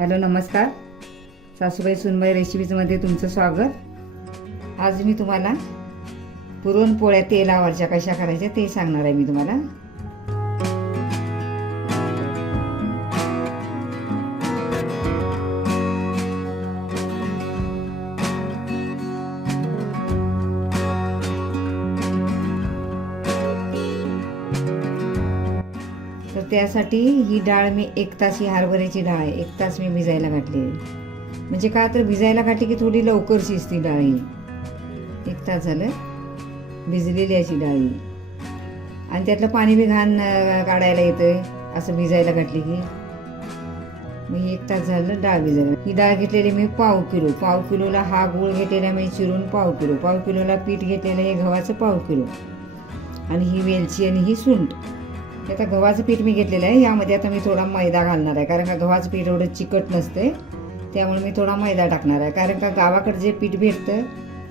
Hello नमस्कार. सासूबाई सुनबाई रेसिपीजमध्ये तुमचं स्वागत. आज मी तुम्हाला पुरणपोळ्या तेलावरच्या कशा करायच्या ते सांगणार आहे मी तुम्हाला. त्यासाठी ही डाळ मी एक तास ही हरभऱ्याची डाळ आहे. एक तास मी भिजायला घातली. आहे म्हणजे का तर भिजायला घातली की थोडी लवकर शिजती डाळ ही. एक तास झालं भिजलेली अशी डाळ ही. आणि त्यातलं पाणी बी घाण काढायला येतं असं भिजायला घातली की. मी एक तास झालं डाळ भिजायला. ही डाळ घेतलेली मी पाव किलो. पाव किलोला हा गूळ घेतलेला मी चिरून पाव किलो. पाव किलोला पीठ घेतलेलं हे गव्हाचं पाव किलो. आणि ही वेलची आणि ही सुंठ. आता गव्हाचं पीठ मी घेतलेलं आहे. यामध्ये आता मी थोडा मैदा घालणार आहे. कारण का गव्हाचं पीठ एवढं चिकट नसते त्यामुळे मी थोडा मैदा टाकणार आहे. कारण का गावाकडे जे पीठ भेटतं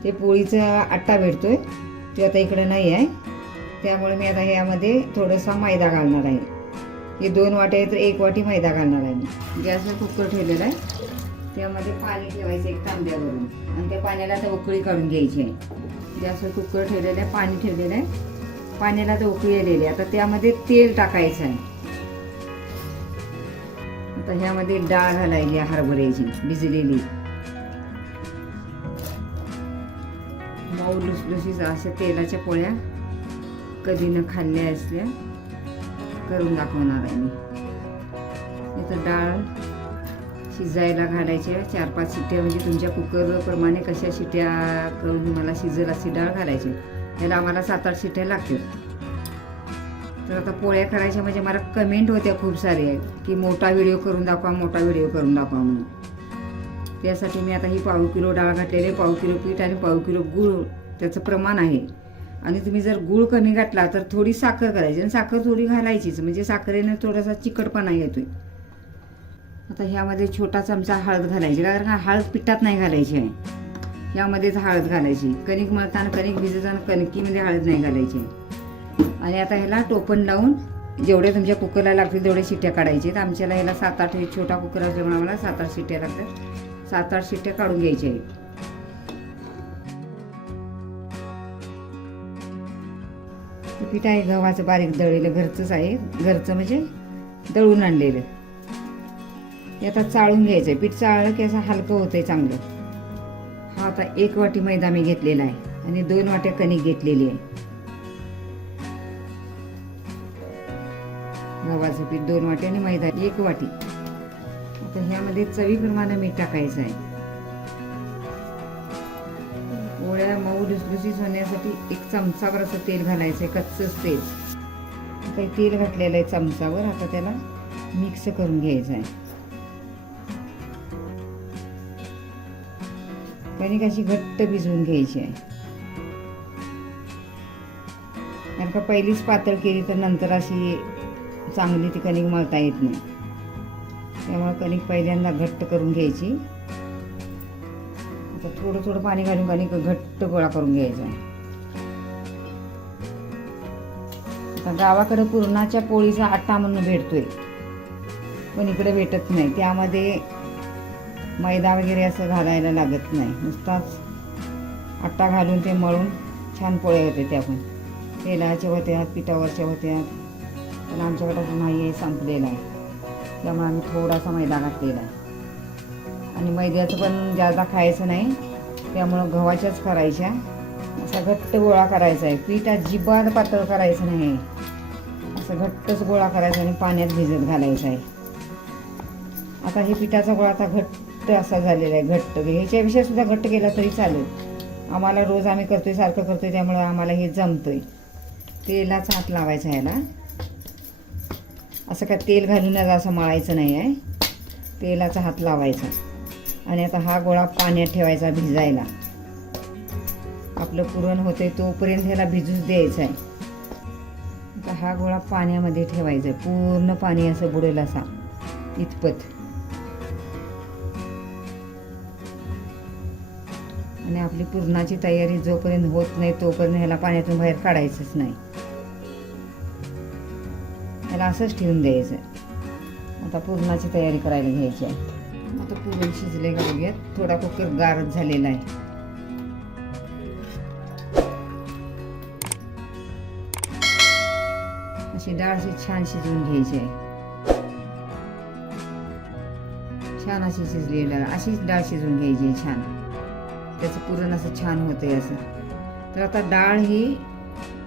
ते पोळीचा आट्टा भेटतो आहे ते आता इकडं नाही आहे. त्यामुळे मी आता यामध्ये थोडासा मैदा घालणार आहे. हे दोन वाटे आहे तर एक वाटी मैदा घालणार आहे मी. गॅसवर कुकर ठेवलेला आहे. त्यामध्ये पाणी ठेवायचं एक तांब्यावरून. आणि त्या पाण्याला आता उकळी काढून घ्यायची आहे. गॅसवर कुकर ठेवलेलं आहे पाणी ठेवलेलं आहे. पाण्याला तर उकळी आलेली आहे. आता त्यामध्ये तेल टाकायचं आहे. आता ह्यामध्ये डाळ घालायची आहे हरभऱ्याची भिजलेली. मऊ लुसलुसीत अशा तेलाच्या पोळ्या कधी न खाल्ल्या असल्या करून दाखवणार आहे मी. इथं डाळ शिजायला घालायच्या चार पाच शिट्ट्या म्हणजे तुमच्या कुकरप्रमाणे कशा शिट्ट्या करून तुम्हाला शिजेल अशी डाळ घालायची त्याला आम्हाला सात आठ शिट्ट्या लागतील. तर आता पोळ्या करायच्या म्हणजे मला कमेंट होत्या खूप सारे की मोठा व्हिडिओ करून दाखवा मोठा व्हिडिओ करून दाखवा म्हणून. त्यासाठी मी आता ही पाव किलो डाळ घातलेली पाव किलो पीठ आणि पाव किलो गूळ त्याचं प्रमाण आहे. आणि तुम्ही जर गूळ कमी घातला तर थोडी साखर करायची आणि साखर थोडी घालायचीच म्हणजे साखरेनं थोडासा चिकटपणा येतोय. आता ह्यामध्ये छोटा चमचा हळद घालायची कारण हळद पिठात नाही घालायची आहे. यामध्येच हळद घालायची कणिक मळताना कणिक भिजताना कणकीमध्ये हळद नाही घालायची. आणि आता ह्याला टोपण लावून जेवढे तुमच्या कुकरला लागतील तेवढे शिट्ट्या काढायचे तर आमच्याला ह्याला सात आठ छोटा कुकर असल्यामुळे आम्हाला सात आठ शिट्ट्या लागतात. सात आठ शिट्ट्या काढून घ्यायच्या आहेत. पीठ आहे गव्हाचं बारीक दळलेलं घरचंच आहे. घरचं म्हणजे दळून आणलेलं. हे आता चाळून घ्यायचं आहे पीठ चाळलं की असं हलकं होतंय चांगलं. आता एक वाटी मैदा मी घेतलेला आहे आणि दोन वाट्या कणिक घेतलेली आहे. गव्हाचं पीठ दोन वाटी आणि मैदा एक वाटी. आता ह्यामध्ये चवीप्रमाणे मीठ टाकायचं आहे. पोळ्या मऊ लुसलुसीत होण्यासाठी एक चमचावर असं तेल घालायचं आहे कच्चंच तेल. आता तेल घातलेलं आहे चमचावर आता त्याला मिक्स करून घ्यायचं आहे. कणिक अशी घट्ट भिजवून घ्यायची आहे. कारण का पहिलीच पातळ केली तर नंतर अशी चांगली ती कणिक मळता येत नाही. त्यामुळे कणिक पहिल्यांदा घट्ट करून घ्यायची. आता थोडं थोडं पाणी घालून कणिक घट्ट गोळा करून घ्यायचा आता गावाकडं पुरणाच्या पोळीचा आटा म्हणून भेटतोय. पण इकडे भेटत नाही. त्यामध्ये मैदा वगैरे असं घालायला लागत नाही. नुसताच आटा घालून ते मळून छान पोळ्या होते त्या पण. तेलाच्या होत्या पिठावरच्या होत्या. पण आमच्याकडे नाही आहे संपलेला आहे. त्यामुळे आम्ही थोडासा मैदा घातलेला आहे. आणि मैद्याचं पण जादा खायचं नाही. त्यामुळं गव्हाच्याच करायच्या. असा घट्ट गोळा करायचा आहे. पीठ अजिबात पातळ करायचं नाही. असं घट्टच गोळा करायचा आणि पाण्यात भिजत घालायचं आहे. आता हे पिठाचा गोळा आता घट्ट घट्ट असा झालेला आहे घट्ट. म्हणजे ह्याच्यापेक्षा सुद्धा घट्ट केला तरी चालेल. आम्हाला रोज आम्ही करतोय सारखं करतोय त्यामुळं आम्हाला हे जमतोय. तेलाचा हात लावायचा ह्याला असं काय तेल घालूनच असं मळायचं नाही आहे. तेलाचा हात लावायचा. आणि आता हा गोळा पाण्यात ठेवायचा भिजायला. आपलं पुरण होते तोपर्यंत ह्याला भिजूच द्यायचं आहे. आता हा गोळा पाण्यामध्ये ठेवायचा आहे. पूर्ण पाणी असं बुडेल असा. इतपत. आणि आपली पुरणाची तयारी जोपर्यंत होत नाही तोपर्यंत ह्याला पाण्यातून बाहेर काढायचंच नाही. ह्याला असंच ठेवून द्यायचं आता पुरणाची तयारी करायला घ्यायची आहे. आता पुरण शिजले का बघूयात थोडा कुकर गारच झालेला आहे. अशी डाळ अशी छान शिजवून घ्यायची आहे. छान अशी शिजली डाळ. अशीच डाळ शिजवून घ्यायची आहे छान. त्याचं पुरण असं छान होतंय असं. तर आता डाळ ही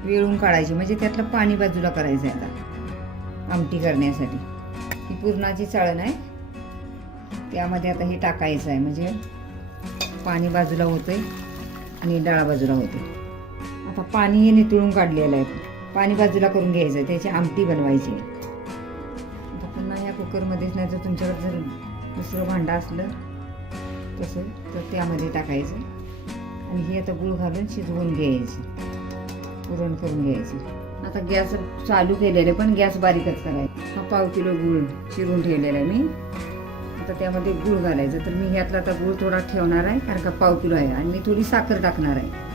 वेळून काढायची म्हणजे त्यातलं पाणी बाजूला करायचं आहे आता आमटी करण्यासाठी. ही पुरणाची चाळण आहे. त्यामध्ये आता हे टाकायचं आहे म्हणजे पाणी बाजूला होतंय आणि डाळ बाजूला होते आता पाणी हे नितळून काढलेलं आहे. पाणी बाजूला करून घ्यायचं आहे त्याची आमटी बनवायची. आहे आता पुन्हा या कुकरमध्येच नाही तर तुमच्याकडे जर दुसरं भांडं असलं तसं तर त्यामध्ये टाकायचं. आणि हे आता गूळ घालून शिजवून घ्यायची. पुरण करून घ्यायचं. आता गॅस चालू केलेले पण गॅस बारीकच करायचा. हा पाव किलो गूळ चिरून ठेवलेला आहे मी. आता त्यामध्ये गूळ घालायचं. तर मी ह्यातला आता गूळ थोडा ठेवणार आहे कारण का पाव किलो आहे. आणि मी थोडी साखर टाकणार आहे.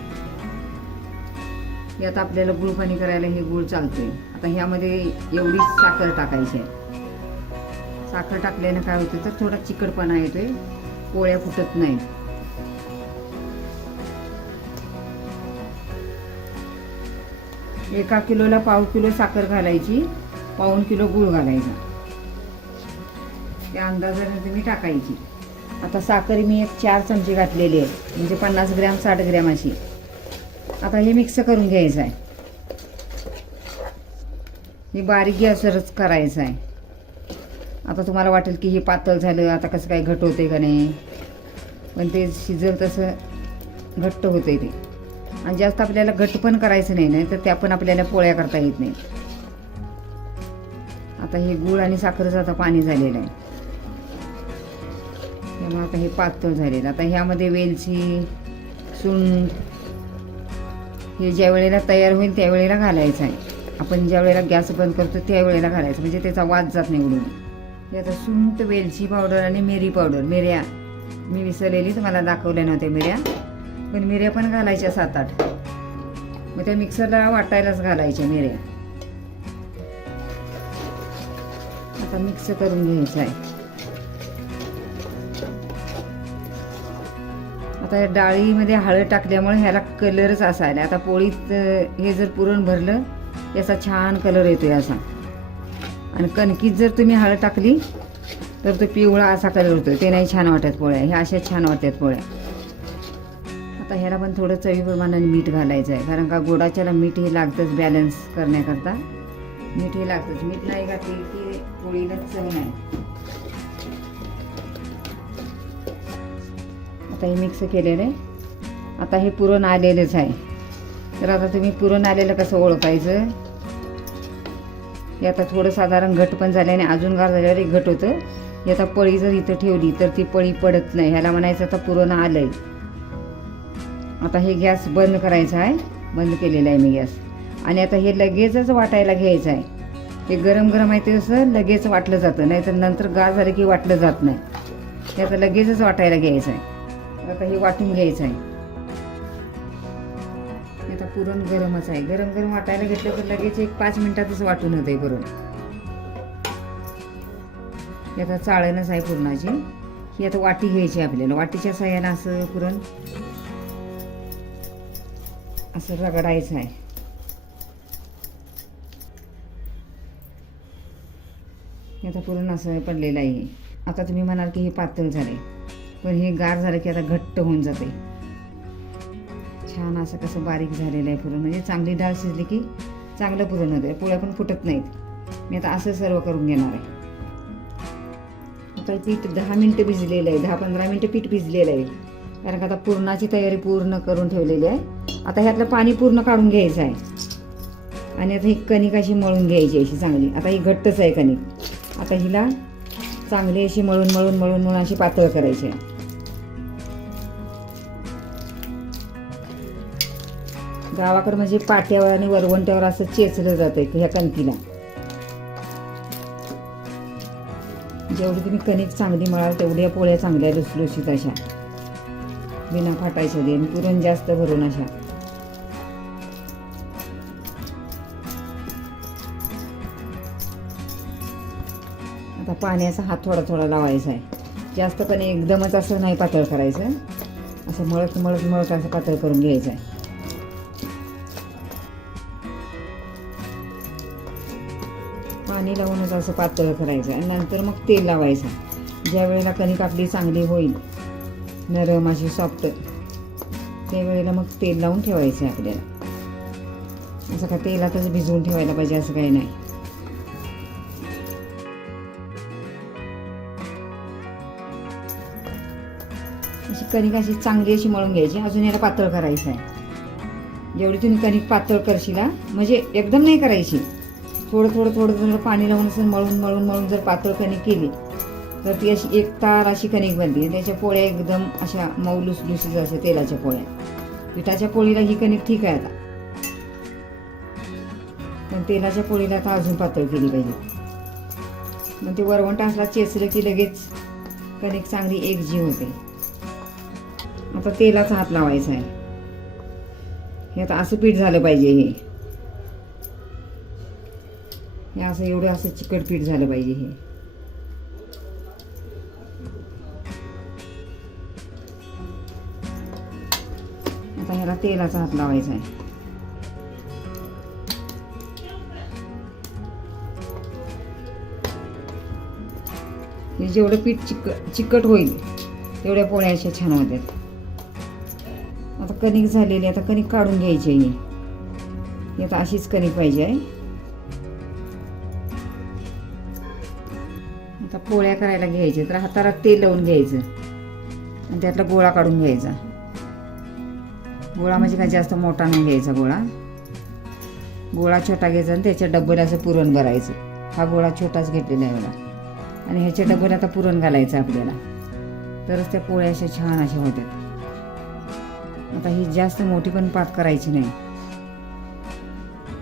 यात आपल्याला गुळ पाणी करायला हे गूळ चालतंय. आता ह्यामध्ये एवढी साखर टाकायची आहे. साखर टाकल्यानं काय होतं तर थोडा चिकटपणा येतोय. पोळ्या फुटत नाहीत एका किलोला पाव किलो साखर घालायची पाऊन किलो गूळ घालायचा. त्या अंदाजाने तुम्ही टाकायची. आता साखर मी एक चार चमचे घातलेली आहे म्हणजे पन्नास ग्रॅम साठ ग्रॅम अशी. आता हे मिक्स करून घ्यायचं आहे. हे बारीक गॅसवरच करायचं आहे. आता तुम्हाला वाटेल की हे पातळ झालं आता कसं काय घट होते का नाही? पण ते शिजल तसं घट्ट होते ते. आणि जास्त आपल्याला घट पण करायचं नाही नाही तर त्या पण आपल्याला पोळ्या करता येत नाही आता हे गूळ आणि साखरेचं आता पाणी झालेलं आहे. त्यामुळे आता हे पातळ झालेलं आता ह्यामध्ये वेलची सुंड हे ज्या वेळेला तयार होईल त्यावेळेला घालायचं आहे. आपण ज्या वेळेला गॅस बंद करतो त्यावेळेला घालायचं म्हणजे त्याचा वाद जात नाही उडून. हे आता सुंठ वेलची पावडर आणि मिरी पावडर मिऱ्या. मी विसरलेली तुम्हाला दाखवल्या नव्हत्या मिऱ्या. पण मिऱ्या पण घालायच्या सात आठ मग त्या मिक्सरला वाटायलाच घालायच्या मिऱ्या. आता मिक्स करून घ्यायचं आहे. आता या डाळीमध्ये हळद टाकल्यामुळे ह्याला कलरच असायला. आता पोळीत हे जर पुरण भरलं याचा छान कलर येतोय असा. आणि कणकीत जर तुम्ही हळद टाकली तर तो पिवळा असा कलर होतो ते नाही छान वाटत पोळ्या. ह्या अशा छान वाटतात पोळ्या. आता ह्याला पण थोडं चवीप्रमाणे मीठ घालायचं आहे. कारण का गोडाच्याला मीठ हे लागतंच बॅलन्स करण्याकरता. मीठ हे लागतंच. मीठ नाही घातली की पोळीला चव नाही. आता हे मिक्स केलेलं आहे. आता हे पुरण आलेलंच आहे. तर आता तुम्ही पुरण आलेलं कसं ओळखायचं? हे आता थोडं साधारण घट पण झाल्याने अजून गार झाल्यावर एक घट होतं. हे आता पळी जर इथं ठेवली तर ती पळी पडत नाही. ह्याला म्हणायचं आता पुरण आलंय. आता हे गॅस बंद करायचा आहे. बंद केलेला आहे मी गॅस. आणि आता हे लगेचच वाटायला घ्यायचं आहे. हे गरम गरम आहे ते असं लगेच वाटलं जातं. नाहीतर नंतर गार झालं की वाटलं जात नाही. हे आता लगेचच वाटायला घ्यायचं आहे. आता हे वाटून घ्यायचं आहे. पुरण गरमच आहे. गरम गरम वाटायला घेतलं तर लगेच एक पाच मिनिटातच वाटून होते पुरण. हे आता चाळणच आहे पुरणाची. ही आता वाटी घ्यायची आहे आपल्याला. वाटीच्या साह्यानं असं पुरण असं रगडायचं आहे. हे आता पुरण असं पडलेलं आहे. आता तुम्ही म्हणाल की हे पातळ झाले. पण हे गार झालं की आता घट्ट होऊन जाते. छान असं कसं बारीक झालेलं आहे पुरण. म्हणजे चांगली डाळ शिजली की चांगलं पुरण होतं. पोळ्या पण फुटत नाहीत. मी आता असं सर्व करून घेणार आहे. आता पीठ दहा मिनटं भिजलेलं आहे. दहा पंधरा मिनटं पीठ भिजलेलं आहे. कारण का आता पुरणाची तयारी पूर्ण करून ठेवलेली आहे. आता ह्यातलं पाणी पूर्ण काढून घ्यायचं आहे. आणि आता ही कणिक अशी मळून घ्यायची अशी चांगली. आता ही घट्टच आहे कणिक. आता हिला चांगली अशी मळून मळून मळून मळून अशी पातळ करायची आहे. गावाकडे म्हणजे पाट्यावर आणि वरवंट्यावर असं चेचलं जातं ह्या कणकीला. जेवढी तुम्ही कणिक चांगली मळाल तेवढ्या पोळ्या चांगल्या लुसलुशीत अशा. बिना फाटायच्या दे आणि पुरण जास्त भरून अशा. आता पाण्याचा हात थोडा थोडा लावायचा आहे. जास्त पण एकदमच असं नाही पातळ करायचं. असं मळत मळत मळत असं पातळ करून घ्यायचं आहे. पाणी लावूनच असं पातळ करायचं आणि नंतर मग तेल लावायचं. ज्या वेळेला कणिक आपली चांगली होईल नरम अशी सॉफ्ट त्यावेळेला मग तेल लावून ठेवायचं आहे आपल्याला. असं का तेलातच भिजवून ठेवायला पाहिजे असं काही नाही. अशी कणिक अशी चांगली अशी मळून घ्यायची. अजून याला पातळ करायचं आहे. जेवढी तुम्ही कणिक पातळ करशील म्हणजे एकदम नाही करायची. थोडं थोडं थोडं थोडं पाणी लावून असं मळून मळून मळून जर पातळ कणिक केली तर ती अशी एक तार अशी कणिक बनते. त्याच्या पोळ्या एकदम अशा मऊ लुसलुसीत असं तेलाच्या पोळ्या. पिठाच्या पोळीला ही कणिक ठीक आहे आता. पण तेलाच्या पोळीला आता अजून पातळ केली पाहिजे. मग ते वरवंट असला चेचलं की लगेच कणिक चांगली एक जीव होते. आता तेलाचा हात लावायचा आहे. हे आता असं पीठ झालं पाहिजे हे. हे असं एवढं असं चिकट पीठ झालं पाहिजे हे. आता ह्याला तेलाचा हात लावायचा आहे. हे जेवढं पीठ चिक चिकट होईल तेवढ्या पोळ्या अशा छान होत्यात. आता कणिक झालेली आता कणिक काढून घ्यायची आहे. ही आता अशीच कणिक पाहिजे आहे. पोळ्या करायला घ्यायचे तर हाताला तेल लावून घ्यायचं. आणि त्यातला गोळा काढून घ्यायचा. गोळा म्हणजे काय जास्त मोठा नाही घ्यायचा गोळा. गोळा छोटा घ्यायचा आणि त्याच्या डब्बल असं पुरण भरायचं. हा गोळा छोटाच घेतलेला आहे मला आणि ह्याच्या डब्बल आता पुरण घालायचं आपल्याला. तरच त्या पोळ्या अशा छान अशा होत्यात. आता ही जास्त मोठी पण पात करायची नाही.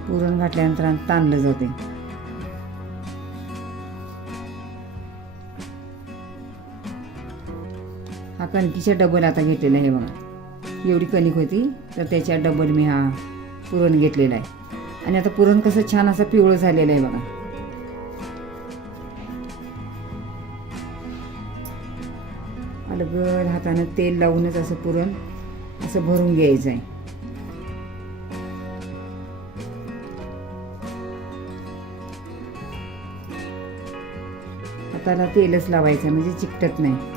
पुरण घातल्यानंतर ताणलं जाते कणकीच्या डबल आता घेतलेला आहे बघा. एवढी कणिक होती तर त्याच्या डबल मी हा पुरण घेतलेला आहे. आणि आता पुरण कसं छान असं पिवळं झालेलं आहे बघा. अलगद हातानं तेल लावूनच असं पुरण असं भरून घ्यायचं आहे. हाताला तेलच लावायचं म्हणजे चिकटत नाही.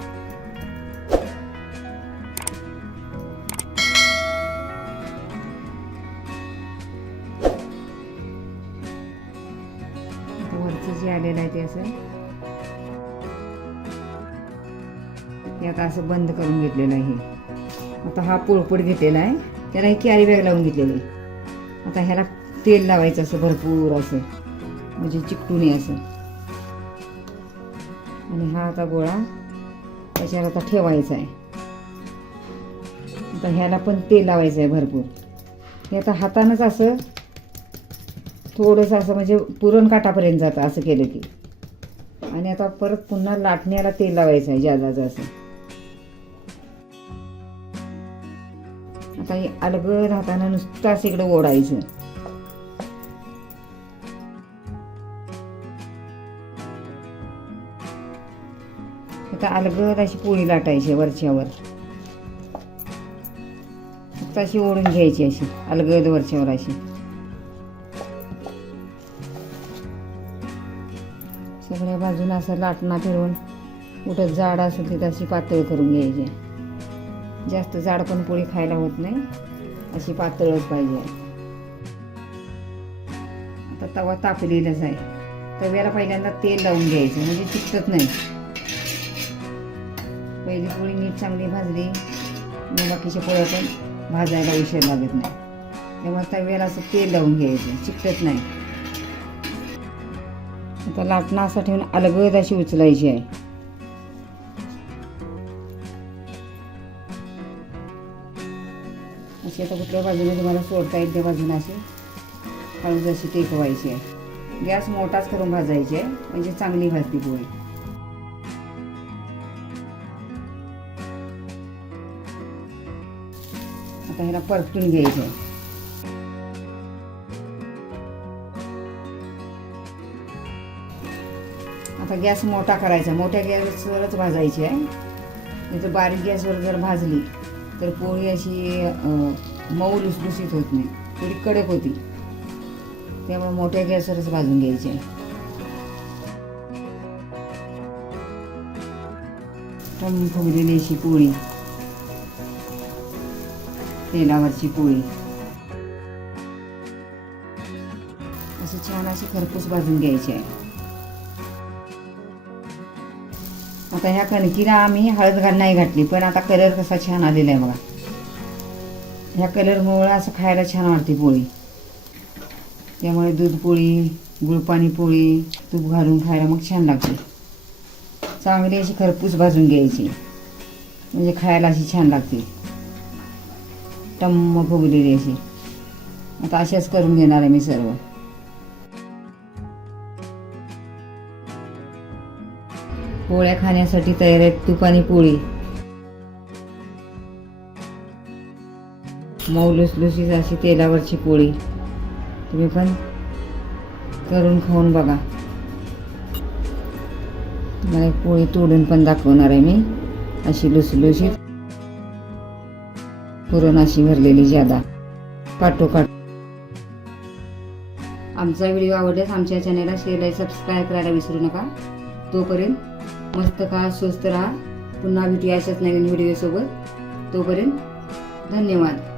घेतलेलं आहे आता हा पोळपट घेतलेला आहे. त्याला एक कॅरी बॅग लावून घेतलेली आहे. आता ह्याला तेल लावायचं असं भरपूर असं. म्हणजे चिकटू नये असं. आणि हा आता गोळा त्याच्यावर आता ठेवायचा आहे. आता ह्याला पण तेल लावायचं आहे भरपूर. हे आता हातानंच असं थोडंसं असं म्हणजे पुरण काटापर्यंत जातं असं केलं की. आणि आता परत पुन्हा लाटण्याला तेल लावायचं आहे जादा असं आता अलगद हातानं नुसतं असं ओढायचं. आता अलगद अशी पोळी लाटायची वरच्यावर. फक्त अशी ओढून घ्यायची अशी अलगद वरच्यावर अशी. सगळ्या बाजूला असं लाटणा फिरवून कुठं जाड असेल तिथं अशी पातळ करून घ्यायची. जास्त जाड पण पोळी खायला होत नाही. अशी पातळच पाहिजे. आता तवा तापलेलाच आहे. तव्याला पहिल्यांदा तेल लावून घ्यायचं म्हणजे चिकटत नाही. पहिली पोळी नीट चांगली भाजली मग बाकीच्या पोळ्या पण भाजायला उशीर लागत नाही. तेव्हा तव्याला असं तेल लावून घ्यायचं चिकटत नाही. आता लाटणं असं ठेवून अलगद अशी उचलायची आहे. अशी आता कुठल्या बाजूने तुम्हाला सोडता येईल त्या बाजूने अशी हळू जशी टेकवायची आहे. गॅस मोठाच करून भाजायची आहे. म्हणजे चांगली भाजती पोळी. आता ह्याला परतून घ्यायचं आहे. आता गॅस मोठा करायचा मोठ्या गॅसवरच भाजायची आहे. नाही तर बारीक गॅसवर जर भाजली तर पोळी अशी मऊ लुसलुसीत होत नाही. थोडी कडक होती. त्यामुळे मोठ्या गॅसवरच भाजून घ्यायचे. आहे फुगलेली अशी पोळी. तेलावरची पोळी. असं छान अशी खरपूस भाजून घ्यायची. आहे आता ह्या कणकीला आम्ही हळद घाल नाही घातली पण आता कलर कसा छान आलेला आहे बघा. ह्या कलरमुळं असं खायला छान वाटते पोळी. त्यामुळे दूध पोळी गुळपाणी पोळी तूप घालून खायला मग छान लागते. चांगली अशी खरपूस भाजून घ्यायची. म्हणजे खायला अशी छान लागते. टम्म फुगलेली अशी. आता अशाच करून घेणार आहे मी सर्व. पोळ्या खाण्यासाठी तयार आहेत तुपानी पोळी. मऊ लुसलुसीत अशी तेलावरची पोळी. तुम्ही पण करून खाऊन बघा. तुम्हाला एक पोळी तोडून पण दाखवणार आहे मी. अशी लुसलुशीत पुरण अशी भरलेली ज्यादा काटोकाट आमचा व्हिडिओ आवडल्यास आमच्या चॅनलला शेअर आणि सबस्क्राईब करायला विसरू नका. तोपर्यंत मस्त का स्वस्त राहा. पुन्हा भेटूया अशाच नवीन व्हिडिओसोबत तोपर्यंत धन्यवाद.